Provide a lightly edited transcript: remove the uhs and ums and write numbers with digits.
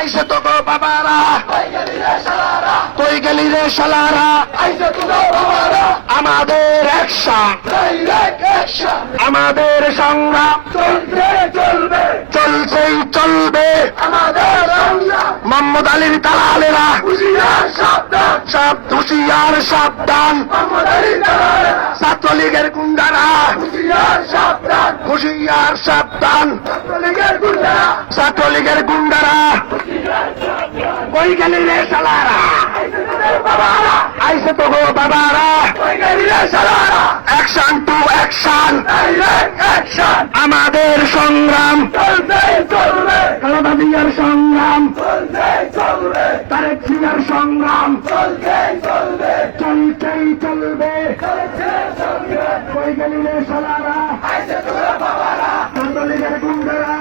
আইসে তো গো বাবারা, কই গেলি রে শালারা, আমাদের অ্যাকশন, আমাদের সংগ্রাম চলছেই চলবে, মোহাম্মদ আলীর দালালেরা সব হুঁশিয়ার সাবধান, ছাত্রলীগের গুন্ডারা হুঁশিয়ার সাবধান, ছাত্রলীগের গুন্ডারা কই গেলি রে শালারা, আইসে তো গো বাবারা, অ্যাকশন টু অ্যাকশন, আমাদের সংগ্রাম খালেদা জিয়ার সংগ্রাম, তারেক জিয়ার সংগ্রাম চলছেই চলবে, কই গেলি রে শালারা, ছাত্রলীগের গুন্ডারা